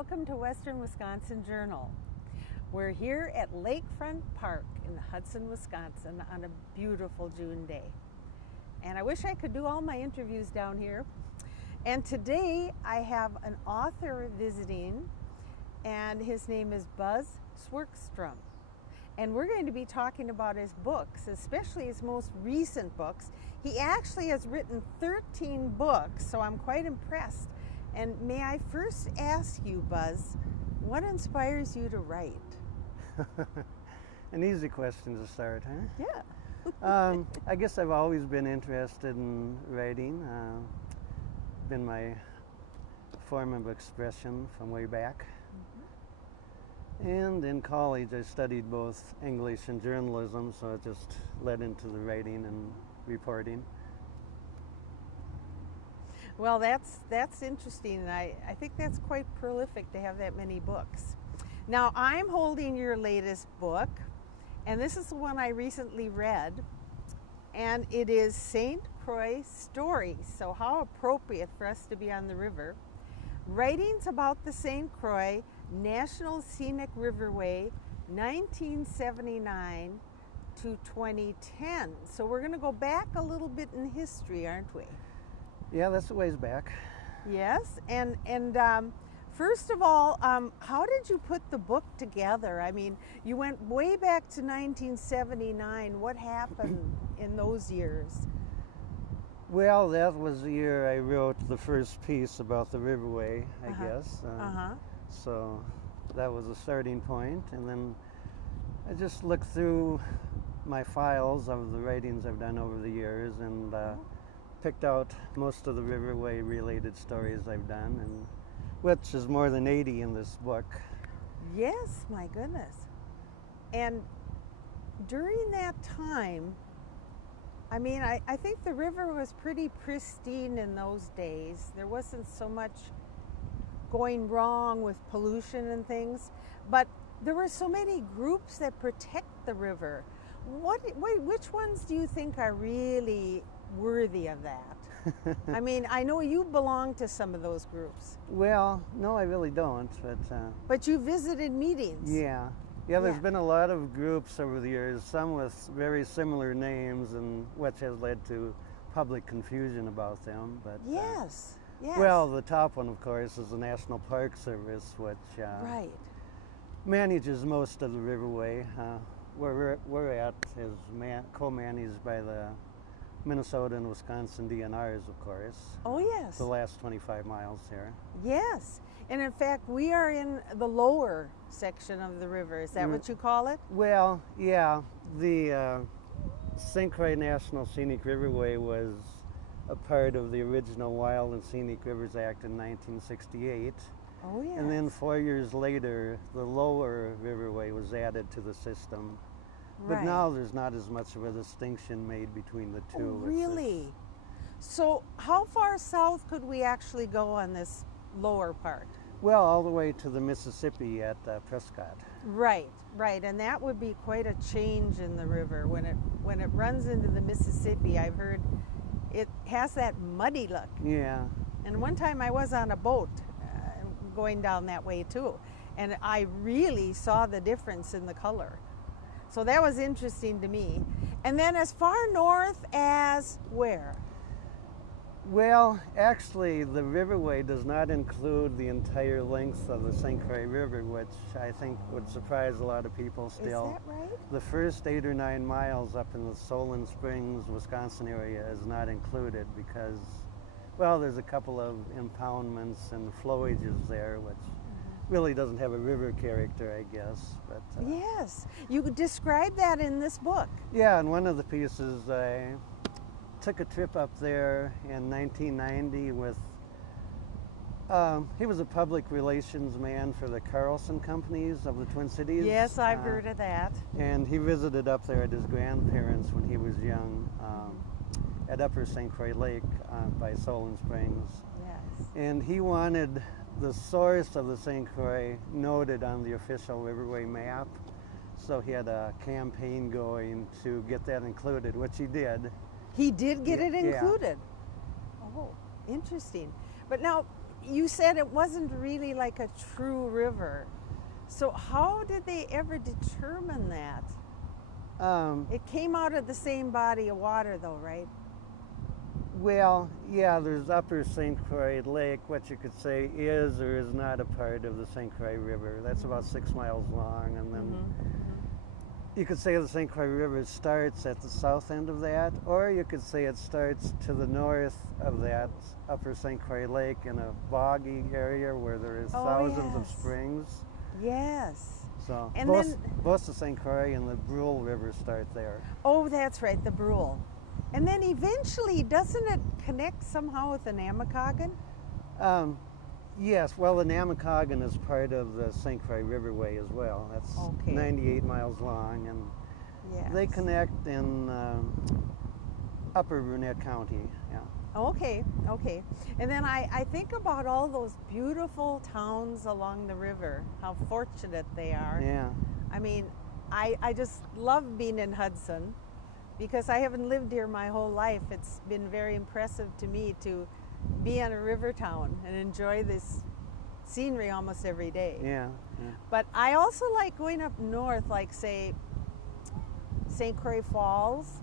Welcome to Western Wisconsin Journal. We're here at Lakefront Park in Hudson, Wisconsin on a beautiful June day. And I wish I could do all my interviews down here. And today I have an author visiting, and his name is Buzz Swerkstrom. And we're going to be talking about his books, especially his most recent books. He actually has written 13 books, so I'm quite impressed. And may I first ask you, Buzz, what inspires you to write? An easy question to start, huh? Yeah. I guess I've always been interested in writing. Been my form of expression from way back. And in college I studied both English and journalism, so it just led into the writing and reporting. Well, that's interesting, and I think that's quite prolific to have that many books. Now, I'm holding your latest book, and this is the one I recently read, and it is St. Croix Stories. So how appropriate for us to be on the river. Writings about the St. Croix National Scenic Riverway, 1979 to 2010. So we're going to go back a little bit in history, aren't we? Yeah, that's a ways back. Yes, and first of all, how did you put the book together? I mean, you went way back to 1979. What happened in those years? Well, that was the year I wrote the first piece about the Riverway, I guess. So that was a starting point, and then I just looked through my files of the writings I've done over the years, and picked out most of the Riverway related stories I've done, and which is more than 80 in this book. Yes, my goodness. And during that time, I mean, I think the river was pretty pristine in those days. There wasn't so much going wrong with pollution and things, but there were so many groups that protect the river. Which ones do you think are really worthy of that? I mean, I know you belong to some of those groups. Well, no, I really don't, but you visited meetings. Yeah, there's been a lot of groups over the years, some with very similar names, and which has led to public confusion about them. But yes. Well, the top one, of course, is the National Park Service, which manages most of the Riverway. Where we're at is co-managed by the Minnesota and Wisconsin DNRs, of course. Oh, yes. The last 25 miles here. Yes. And in fact, we are in the lower section of the river. Is that what you call it? Well, yeah. The St. Croix National Scenic Riverway was a part of the original Wild and Scenic Rivers Act in 1968. Oh, yes. And then 4 years later, the lower riverway was added to the system. But now there's not as much of a distinction made between the two. Oh, really? So how far south could we actually go on this lower part? Well, all the way to the Mississippi at Prescott. Right, and that would be quite a change in the river. When it runs into the Mississippi, I've heard it has that muddy look. Yeah. And one time I was on a boat going down that way too, and I really saw the difference in the color. So that was interesting to me. And then as far north as where? Well, actually, the Riverway does not include the entire length of the St. Croix River, which I think would surprise a lot of people still. Is that right? The first 8 or 9 miles up in the Solon Springs, Wisconsin area is not included because, well, there's a couple of impoundments and flowages there, which really doesn't have a river character, I guess. But yes, you could describe that in this book. Yeah, in one of the pieces, I took a trip up there in 1990 with, he was a public relations man for the Carlson companies of the Twin Cities. Yes, I've heard of that. And he visited up there at his grandparents when he was young, at Upper St. Croix Lake by Solon Springs. Yes. And he wanted the source of the St. Croix noted on the official Riverway map. So he had a campaign going to get that included, which he did. He did get it included? Oh, interesting. But now, you said it wasn't really like a true river. So how did they ever determine that? It came out of the same body of water though, right? Well, yeah, there's Upper St. Croix Lake, what you could say is or is not a part of the St. Croix River. That's about 6 miles long, and then you could say the St. Croix River starts at the south end of that, or you could say it starts to the north of that Upper St. Croix Lake in a boggy area where there is thousands of springs. Yes. So And both the St. Croix and the Brule River start there. Oh, that's right, the Brule. And then eventually, doesn't it connect somehow with the Namakagon? Yes, well, the Namakagon is part of the St. Croix Riverway as well. That's 98 miles long, and they connect in Upper Brunette County. Yeah. Okay. And then I think about all those beautiful towns along the river, how fortunate they are. Yeah. I mean, I just love being in Hudson because I haven't lived here my whole life. It's been very impressive to me to be in a river town and enjoy this scenery almost every day. Yeah. But I also like going up north, like say St. Croix Falls,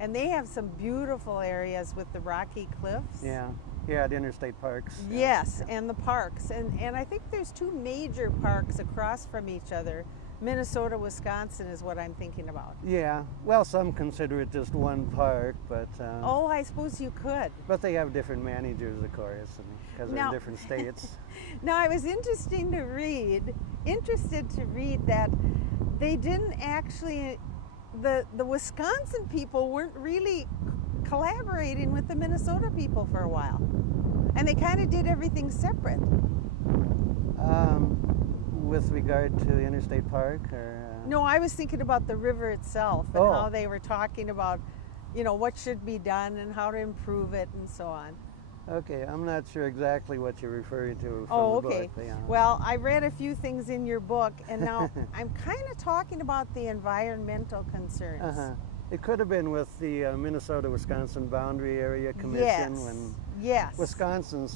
and they have some beautiful areas with the rocky cliffs. Yeah, at interstate parks. Yes, and the parks. And I think there's two major parks across from each other. Minnesota, Wisconsin is what I'm thinking about. Yeah, well, some consider it just one park, but... oh, I suppose you could. But they have different managers, of course, because they're in different states. Now, I was interested to read that they didn't actually, the Wisconsin people weren't really collaborating with the Minnesota people for a while. And they kind of did everything separate. With regard to Interstate Park, or no, I was thinking about the river itself and how they were talking about, what should be done and how to improve it and so on. Okay, I'm not sure exactly what you're referring to from the book. Yeah. Well, I read a few things in your book, and now I'm kind of talking about the environmental concerns. It could have been with the Minnesota-Wisconsin Boundary Area Commission when Wisconsin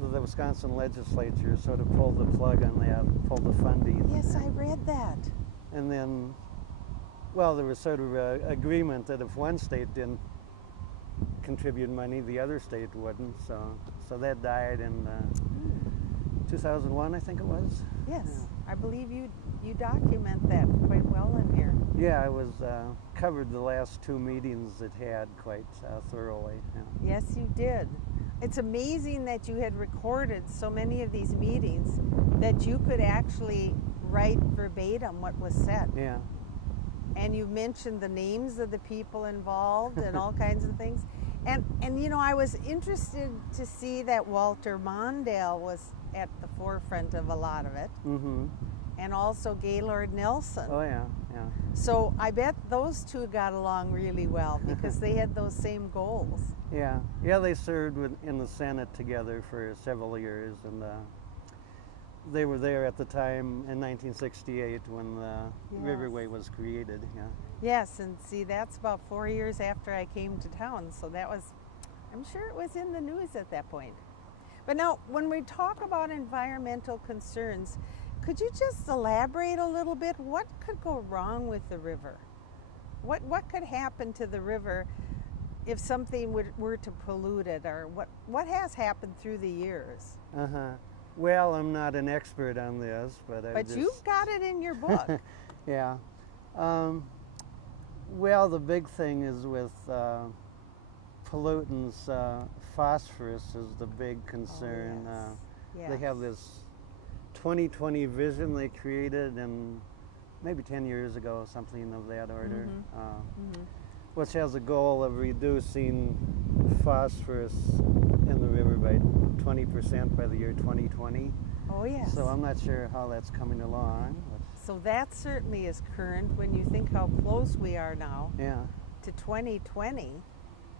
the Wisconsin legislature sort of pulled the plug on that, pulled the funding. Yes, I read that. And then, well, there was sort of an agreement that if one state didn't contribute money, the other state wouldn't. So that died in 2001, I think it was. Yes, I believe you document that quite well in here. Yeah, I was covered the last two meetings it had quite thoroughly. Yeah. Yes, you did. It's amazing that you had recorded so many of these meetings that you could actually write verbatim what was said. Yeah. And you mentioned the names of the people involved and all kinds of things. And I was interested to see that Walter Mondale was at the forefront of a lot of it. Mm-hmm. And also Gaylord Nelson. Oh, yeah. So I bet those two got along really well because they had those same goals. Yeah, they served in the Senate together for several years, and they were there at the time in 1968 when the Riverway was created. Yeah. Yes, and see, that's about 4 years after I came to town, so I'm sure it was in the news at that point. But now, when we talk about environmental concerns, could you just elaborate a little bit? What could go wrong with the river? What could happen to the river if something were to pollute it, or what has happened through the years? Well, I'm not an expert on this, but you've got it in your book. Yeah. Well, the big thing is with pollutants, phosphorus is the big concern. Oh, yes. They have this 2020 vision they created in maybe 10 years ago, something of that order, which has a goal of reducing phosphorus in the river by 20% by the year 2020. Oh, yes. So I'm not sure how that's coming along. So that certainly is current when you think how close we are now to 2020.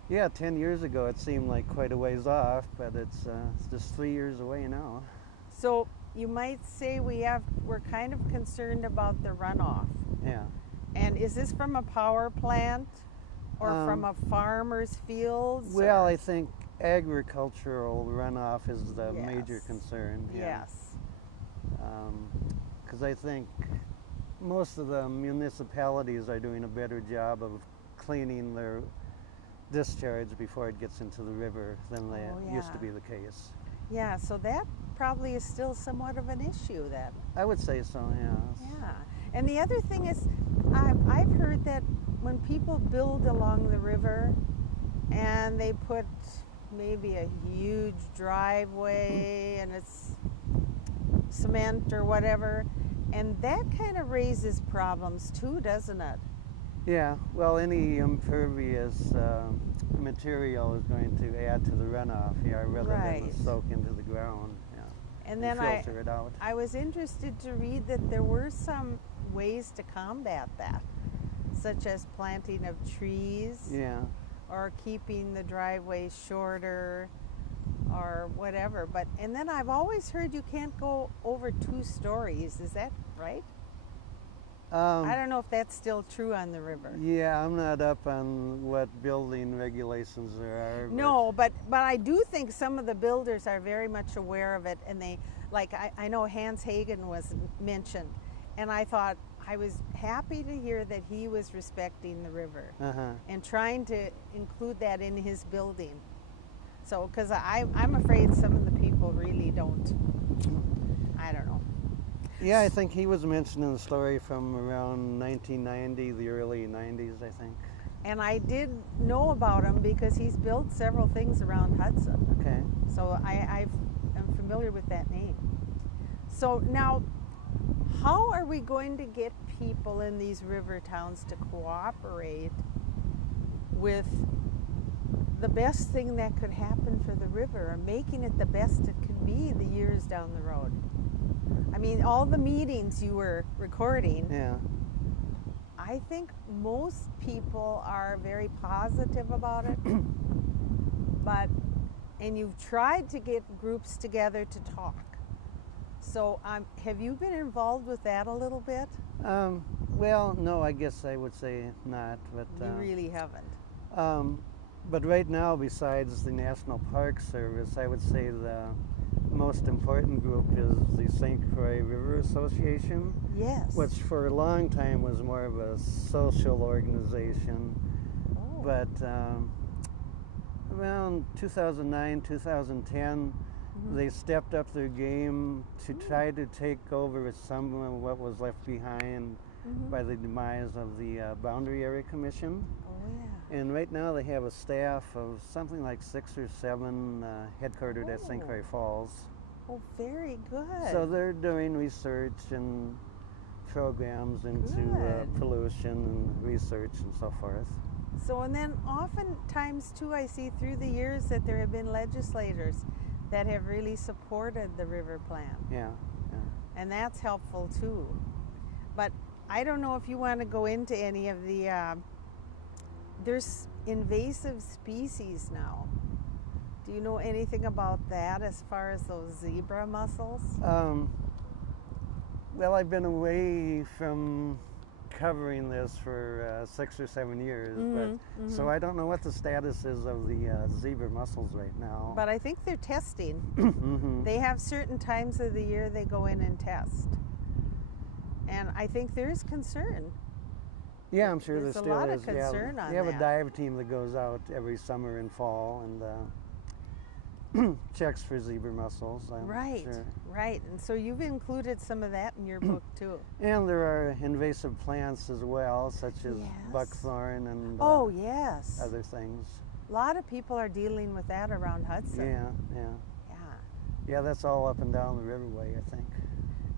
Yeah, 10 years ago it seemed like quite a ways off, but it's just 3 years away now. So you might say we're kind of concerned about the runoff. Yeah. And is this from a power plant or from a farmer's fields? Well, I think agricultural runoff is the major Yes. concern. Yeah. Yes. Because I think most of the municipalities are doing a better job of cleaning their discharge before it gets into the river than they used to yeah. be the case. Yeah, so that probably is still somewhat of an issue then. I would say so, yes. Yeah. And the other thing is, I've heard that when people build along the river and they put maybe a huge driveway and it's cement or whatever, and that kind of raises problems too, doesn't it? Yeah, well, any impervious material is going to add to the runoff, yeah, rather Right. than soak into the ground, yeah, And then filter it out. I was interested to read that there were some ways to combat that, such as planting of trees Yeah, or keeping the driveway shorter or whatever. And then I've always heard you can't go over 2 stories. Is that right? I don't know if that's still true on the river. yeah, I'm not up on what building regulations there are. No, but I do think some of the builders are very much aware of it, and they, like, I know Hans Hagen was mentioned, and I thought I was happy to hear that he was respecting the river Uh-huh. and trying to include that in his building. So, because I'm afraid some of the people really don't, I don't know. Yeah, I think he was mentioning the story from around 1990, the early 90s, I think. And I did know about him because he's built several things around Hudson. Okay. So I'm familiar with that name. So now, how are we going to get people in these river towns to cooperate with the best thing that could happen for the river, or making it the best it can be the years down the road? I mean, all the meetings you were recording, Yeah. I think most people are very positive about it. And you've tried to get groups together to talk. So have you been involved with that a little bit? Well, no, I guess I would say not, but You really haven't. but right now, besides the National Park Service, I would say the most important group is the St. Croix River Association, Yes. which for a long time was more of a social organization. Oh. But around 2009, 2010, they stepped up their game to try to take over some of what was left behind by the demise of the Boundary Area Commission. Oh, yeah. And right now they have a staff of something like 6 or 7 headquartered at St. Croix Falls. Oh, very good. So they're doing research and programs into Good. pollution and research and so forth. So, and then oftentimes too, I see through the years that there have been legislators that have really supported the river plan. Yeah, yeah. And that's helpful too. But I don't know if you want to go into any of the, there's invasive species now. Do you know anything about that as far as those zebra mussels? Well, I've been away from covering this for 6 or 7 years, so I don't know what the status is of the zebra mussels right now. But I think they're testing. Mhm. They have certain times of the year they go in and test. And I think there's concern. Yeah, I'm sure There's there a still lot is. of concern on they have that. a dive team that goes out every summer and fall and checks for zebra mussels. I'm Right, sure. right. And so you've included some of that in your book too. And there are invasive plants as well, such as Yes. buckthorn and Oh, yes. other things. A lot of people are dealing with that around Hudson. Yeah, yeah. Yeah. Yeah, that's all up and down the riverway, I think.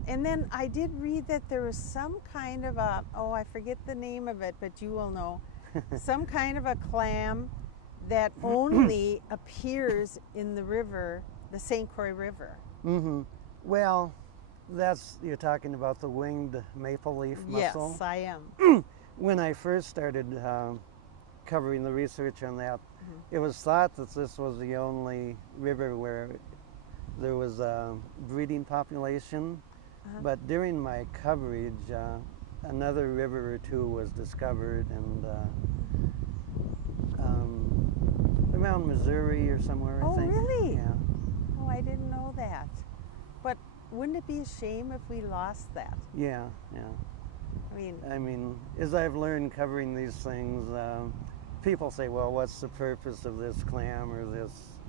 And then I did read that there was some kind of a, oh, I forget the name of it, but you will know, some kind of a clam that only appears in the river, the St. Croix River. Mm-hmm. Well, you're talking about the winged maple leaf mussel. Yes, I am. When I first started covering the research on that, it was thought that this was the only river where there was a breeding population. But during my coverage, another river or two was discovered, and there around Missouri or somewhere, I Oh, think. really? Yeah. Oh, I didn't know that. But wouldn't it be a shame if we lost that? Yeah, yeah. I mean, as I've learned covering these things, people say, well, what's the purpose of this clam or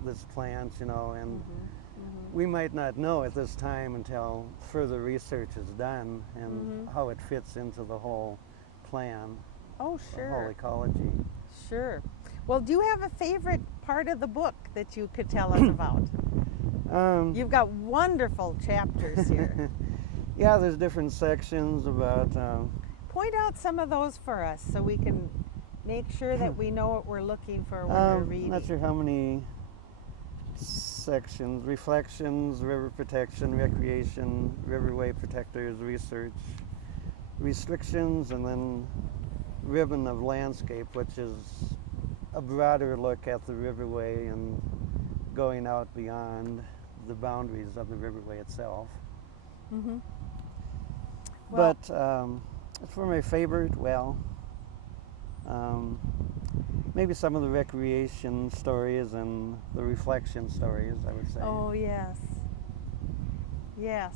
this plant, and we might not know at this time until further research is done and how it fits into the whole plan, oh, the whole sure, ecology. sure. Well, do you have a favorite part of the book that you could tell us about? You've got wonderful chapters here. Yeah, there's different sections about. Point out some of those for us so we can make sure that we know what we're looking for when we're reading. Not sure how many sections. Reflections, river protection, recreation, riverway protectors, research, restrictions, and then ribbon of landscape, which is a broader look at the riverway and going out beyond the boundaries of the riverway itself. Well, But for my favorite, maybe some of the recreation stories and the reflection stories, I would say. oh, yes. Yes.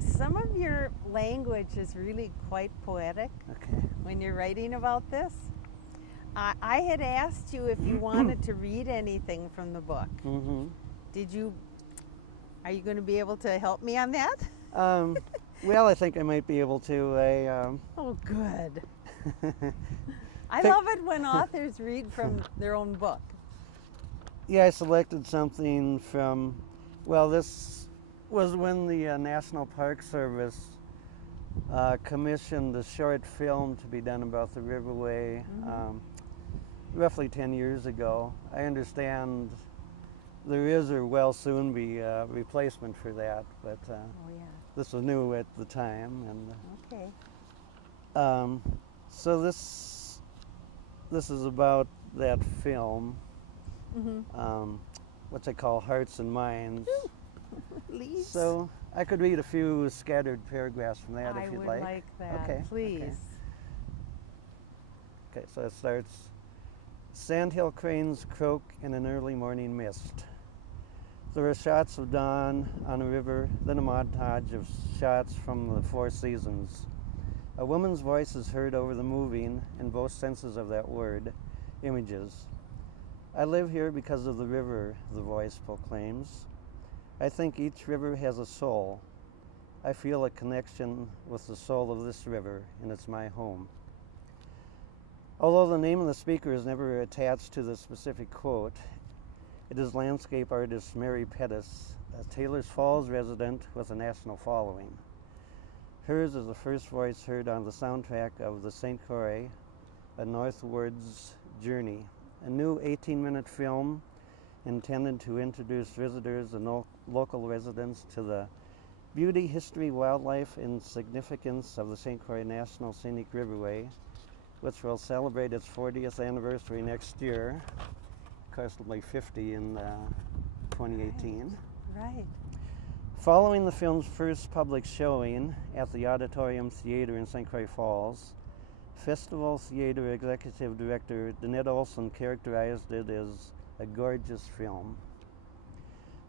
Some of your language is really quite poetic Okay. when you're writing about this. I had asked you if you wanted to read anything from the book. Mm-hmm. Are you going to be able to help me on that? Well, I think I might be able to. Oh, good. I Pick- love it when authors read from their own book. Yeah, I selected something from. Well, this was when the National Park Service commissioned a short film to be done about the Riverway roughly 10 years ago. I understand there is or will soon be a replacement for that, but Oh, yeah. this was new at the time. And Okay. so this is about that film, which I call Hearts and Minds. Please. So I could read a few scattered paragraphs from that I if you'd would like. like that. Okay. Please. Okay, so it starts. Sandhill cranes croak in an early morning mist. There are shots of dawn on a river, then a montage of shots from the Four Seasons. A woman's voice is heard over the moving, in both senses of that word, images. I live here because of the river, the voice proclaims. I think each river has a soul. I feel a connection with the soul of this river, and it's my home. Although the name of the speaker is never attached to the specific quote, it is landscape artist Mary Pettis, a Taylor's Falls resident with a national following. Hers is the first voice heard on the soundtrack of the St. Croix, A Northward's Journey, a new 18-minute film intended to introduce visitors and local residents to the beauty, history, wildlife, and significance of the St. Croix National Scenic Riverway, which will celebrate its 40th anniversary next year. Of course, it'll be 50 in 2018. Right. Following the film's first public showing at the Auditorium Theater in St. Croix Falls, Festival Theater Executive Director Danette Olson characterized it as a gorgeous film.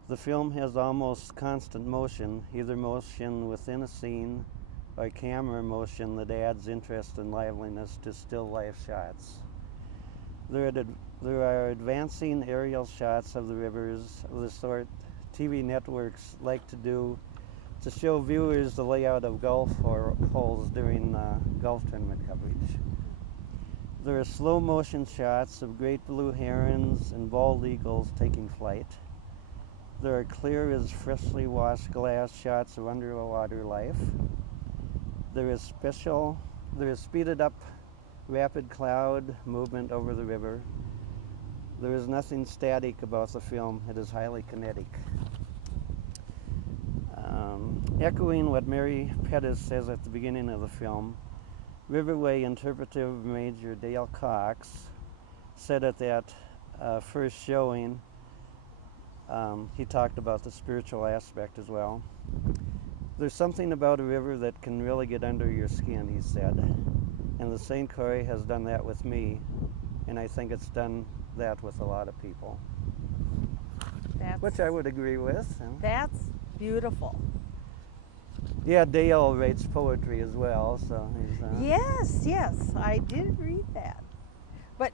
The film has almost constant motion, either motion within a scene or camera motion that adds interest and liveliness to still life shots. There are advancing aerial shots of the rivers of the sort TV networks like to do to show viewers the layout of golf holes during golf tournament coverage. There are slow motion shots of great blue herons and bald eagles taking flight. There are clear as freshly washed glass shots of underwater life. There is speeded up rapid cloud movement over the river. There is nothing static about the film. It is highly kinetic. Echoing what Mary Pettis says at the beginning of the film, Riverway interpretive Major Dale Cox said at that first showing, he talked about the spiritual aspect as well. There's something about a river that can really get under your skin, he said. And the St. Croix has done that with me, and I think it's done that with a lot of people, That's, which I would agree with. That's beautiful. Yeah, Dale writes poetry as well, so he's. Yes, I did read that. But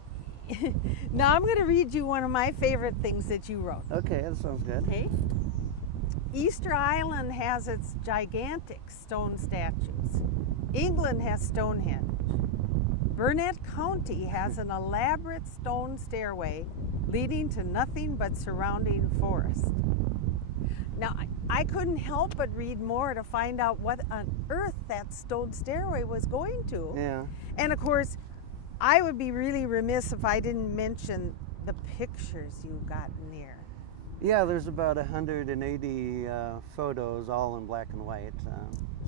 now I'm going to read you one of my favorite things that you wrote. Okay, that sounds good. Okay. Easter Island has its gigantic stone statues. England has Stonehenge. Burnett County has an elaborate stone stairway leading to nothing but surrounding forest. Now, I couldn't help but read more to find out what on earth that stone stairway was going to. Yeah. And of course, I would be really remiss if I didn't mention the pictures you got in here. Yeah, there's about 180 photos, all in black and white.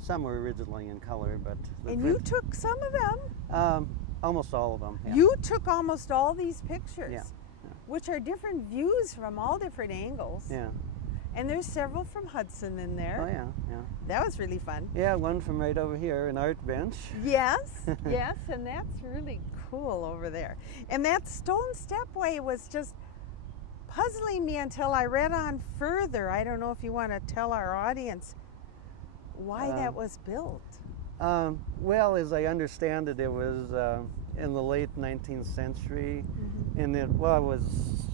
Some were originally in color, but... And you took some of them? Almost all of them, yeah. You took almost all these pictures, Yeah. which are different views from all different angles. Yeah. And there's several from Hudson in there. Oh, yeah. That was really fun. Yeah, one from right over here, an art bench. Yes, yes, and that's really cool over there. And that stone stepway was just puzzling me until I read on further. I don't know if you want to tell our audience why that was built. Well, as I understand it, it was in the late 19th century, and it was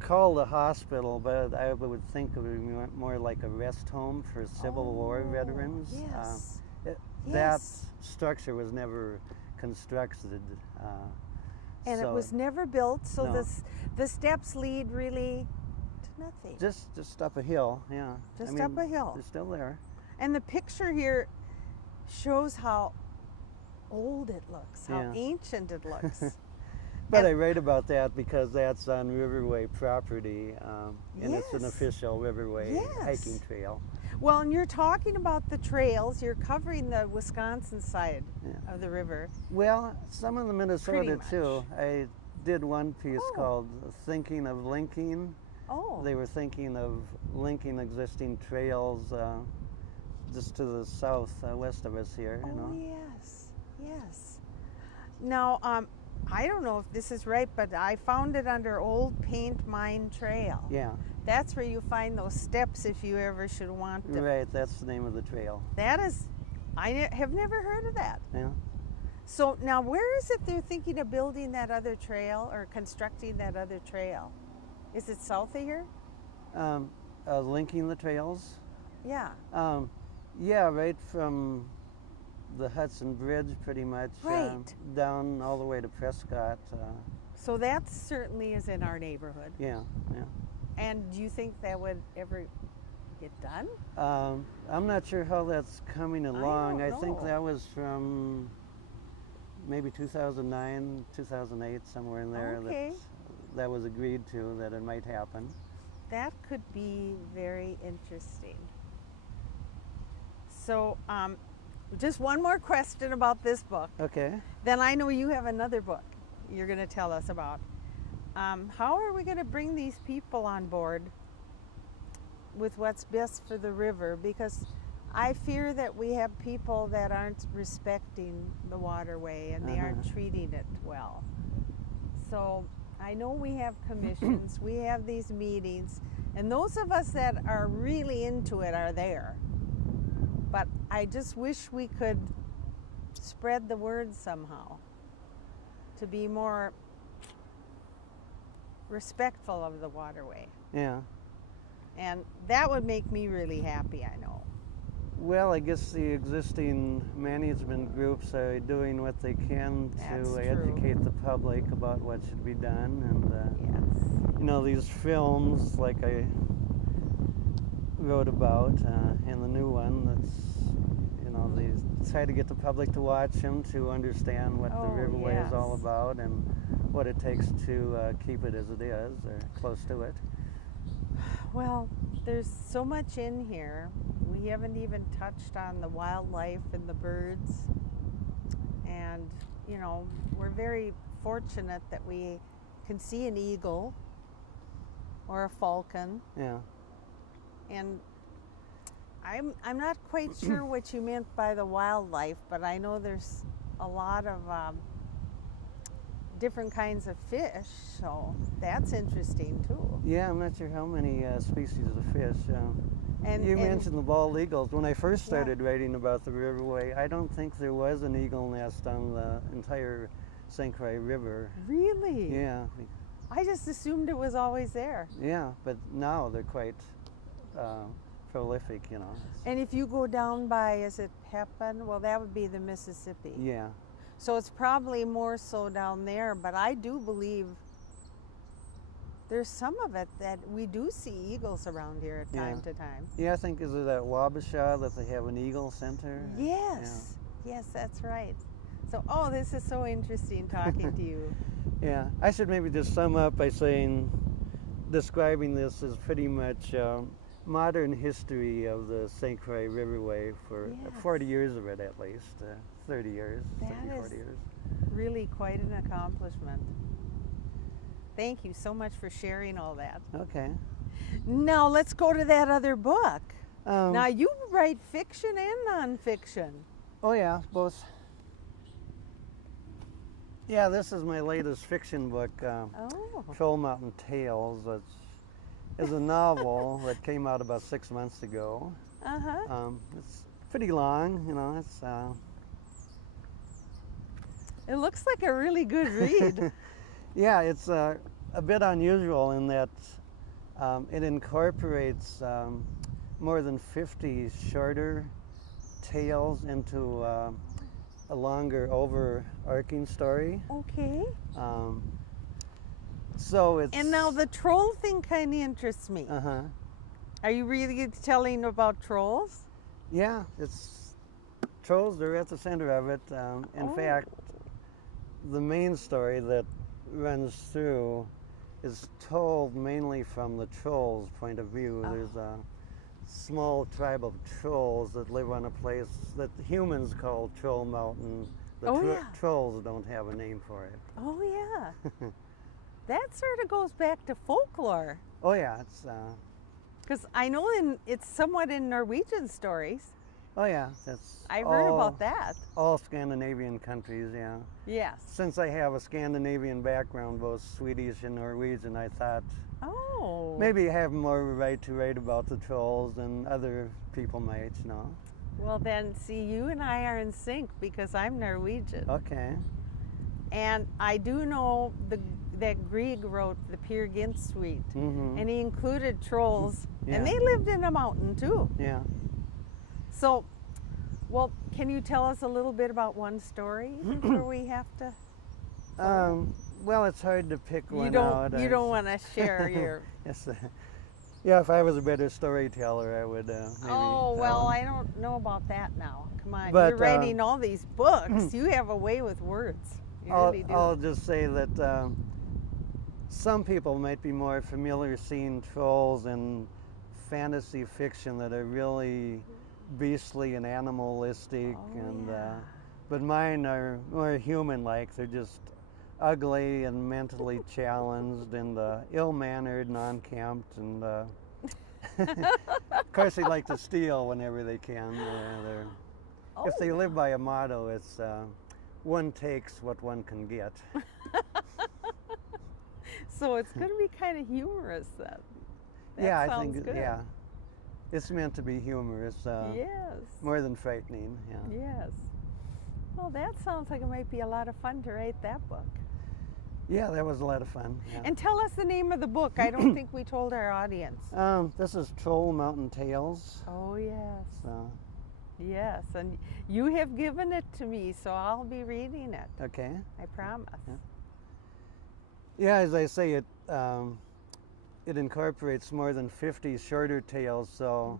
called a hospital, but I would think of it more like a rest home for Civil War veterans. Yes. That structure was never constructed. And it was never built, so No. the steps lead really to nothing. Just up a hill, yeah. Just up a hill. They're still there. And the picture here shows how old it looks, how ancient it looks. But I write about that because that's on Riverway property, and it's an Yes. official Riverway Yes. hiking trail. Well, and you're talking about the trails, you're covering the Wisconsin side of the river. Well, some of the Minnesota much. too. I did one piece Oh. called Thinking of Linking. Oh, They were thinking of linking existing trails just to the south, west of us here, you know. yes. Now, I don't know if this is right, but I found it under Old Paint Mine Trail. Yeah, That's where you find those steps if you ever should want to. right, that's the name of the trail. That is, have never heard of that. Yeah. So now where is it they're thinking of building that other trail or constructing that other trail? Is it south of here? Linking the trails. Yeah. Yeah, right from the Hudson Bridge pretty much Right. down all the way to Prescott. So that certainly is in our neighborhood. Yeah. And do you think that would ever get done? I'm not sure how that's coming along. don't I think know. that was from maybe 2009, 2008, somewhere in there. Okay. That was agreed to that it might happen. That could be very interesting. So, just one more question about this book. Okay. Then I know you have another book you're going to tell us about. How are we going to bring these people on board with what's best for the river? Because I fear that we have people that aren't respecting the waterway and they aren't treating it well. So I know we have commissions, we have these meetings, and those of us that are really into it are there. But I just wish we could spread the word somehow to be more respectful of the waterway. Yeah. And that would make me really happy, I know. Well, I guess the existing management groups are doing what they can That's to true. educate the public about what should be done. And, Yes. you know, these films, like I wrote about in the new one, that's, you know, they try to get the public to watch them to understand what the Riverway is all yes. about and what it takes to keep it as it is, or close to it. Well, there's so much in here. We haven't even touched on the wildlife and the birds. And, you know, we're very fortunate that we can see an eagle or a falcon. Yeah. And I'm not quite sure what you meant by the wildlife, but I know there's a lot of different kinds of fish, so that's interesting too. Yeah, I'm not sure how many species of fish. And You mentioned the bald eagles. When I first Yeah. started writing about the Riverway, I don't think there was an eagle nest on the entire St. Croix River. Really? Yeah, I just assumed it was always there. yeah, but now they're quite prolific, you know. And if you go down by, is it Pepin? Well, that would be the Mississippi. Yeah, So it's probably more so down there, but I do believe there's some of it that we do see eagles around here at time to time. yeah. I think is it at Wabasha that they have an eagle center? Yes, yes, that's right. So, oh, this is so interesting talking to you. Yeah, I should maybe just sum up by saying, describing this as pretty much modern history of the St. Croix Riverway for Yes. 40 years of it at least, 30 years, That 30, is 40 years. really quite an accomplishment. Thank you so much for sharing all that. Okay. Now let's go to that other book. Um, Now you write fiction and nonfiction. oh yeah, both. Yeah, this is my latest fiction book, Oh, Troll Mountain Tales. It's a novel that came out about 6 months ago. uh-huh. It's pretty long, you know. It's It looks like a really good read. yeah, it's a bit unusual in that it incorporates more than 50 shorter tales into a longer overarching story. Okay. So it's And now the troll thing kind of interests me. uh-huh. Are you really telling about trolls? Yeah, it's trolls. They're at the center of it. In Oh. fact, the main story that runs through is told mainly from the trolls' point of view. Oh. There's a small tribe of trolls that live on a place that humans call Troll Mountain. The Oh, yeah. trolls don't have a name for it. Oh, yeah. That sort of goes back to folklore. Oh yeah, it's Because I know it's somewhat in Norwegian stories. oh yeah, that's I've heard all- about that. all Scandinavian countries, yeah. Yes. Since I have a Scandinavian background, both Swedish and Norwegian, I thought Oh. maybe I have more right to write about the trolls than other people might, you know. Well, then, see, you and I are in sync because I'm Norwegian. Okay. And I do know that Grieg wrote the Peer Gynt Suite. Mm-hmm. And he included trolls. Yeah. And they lived in a mountain, too. Yeah. So, well, can you tell us a little bit about one story before we have to? Well, it's hard to pick You one don't. out. You don't want to share your. Yes. Yeah, if I was a better storyteller, I would maybe. Oh well, I don't know about that now. Come on, But, you're writing all these books. You have a way with words. You really do. I'll just say that some people might be more familiar seeing trolls in fantasy fiction that are really beastly and animalistic, Oh, and yeah. but mine are more human-like. They're just ugly and mentally challenged and ill-mannered, non-camped, and of course they like to steal whenever they can. If they Oh. live by a motto, it's one takes what one can get. So it's going to be kind of humorous then. That Yeah, I sounds think good. yeah, it's meant to be humorous, Yes. more than frightening. Yeah. Yes. Well, that sounds like it might be a lot of fun to write that book. Yeah, that was a lot of fun. Yeah. And tell us the name of the book. I don't think we told our audience. This is Troll Mountain Tales. Oh, yes. So, Yes. And you have given it to me, so I'll be reading it. okay. I promise. Yeah. Yeah, as I say, it incorporates more than 50 shorter tales. So,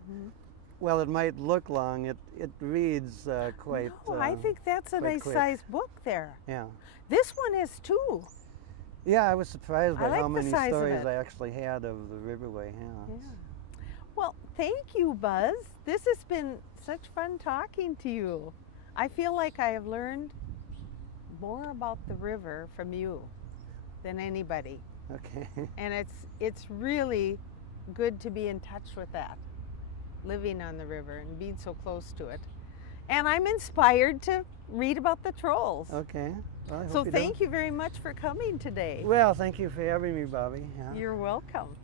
well, it might look long. It reads quite. No, I think that's a quite nice quick. sized book there. Yeah. This one is too. Yeah, I was surprised I by like how the many size of stories it. I actually had of the Riverway. Yeah. Yeah. Well, thank you, Buzz. This has been such fun talking to you. I feel like I have learned more about the river from you than anybody. Okay. And it's really good to be in touch with that, living on the river and being so close to it. And I'm inspired to read about the trolls. Okay. Well, I So hope thank you very much for coming today. Well, thank you for having me, Bobby. Yeah. You're welcome.